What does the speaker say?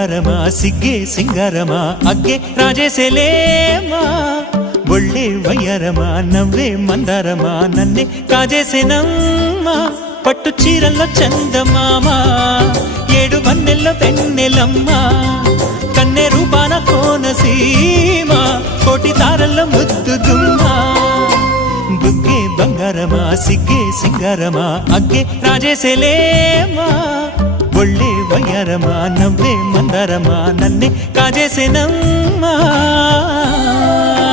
బంగారమా సిగ్గే సింగారమా అగ్గే రాజేసేలేమా ఒళ్ళే వయ్యారమా నవ్వే మందారమా నన్నే కాజేసేనమ్మా పట్టు చీరల్లో చందమామా ఏడు వన్నెల్లో వెన్నెలమ్మా కన్నె రూపాన కోనసీమ కోటి తారల్లో ముద్దుదుమ్మా బుగ్గే బంగారమా సిగ్గే సింగారమా అగ్గే రాజేసేలేమా ఒళ్ళే వయ్యారమా నవ్వే మందారమా నన్నే కాజేసేనమ్మా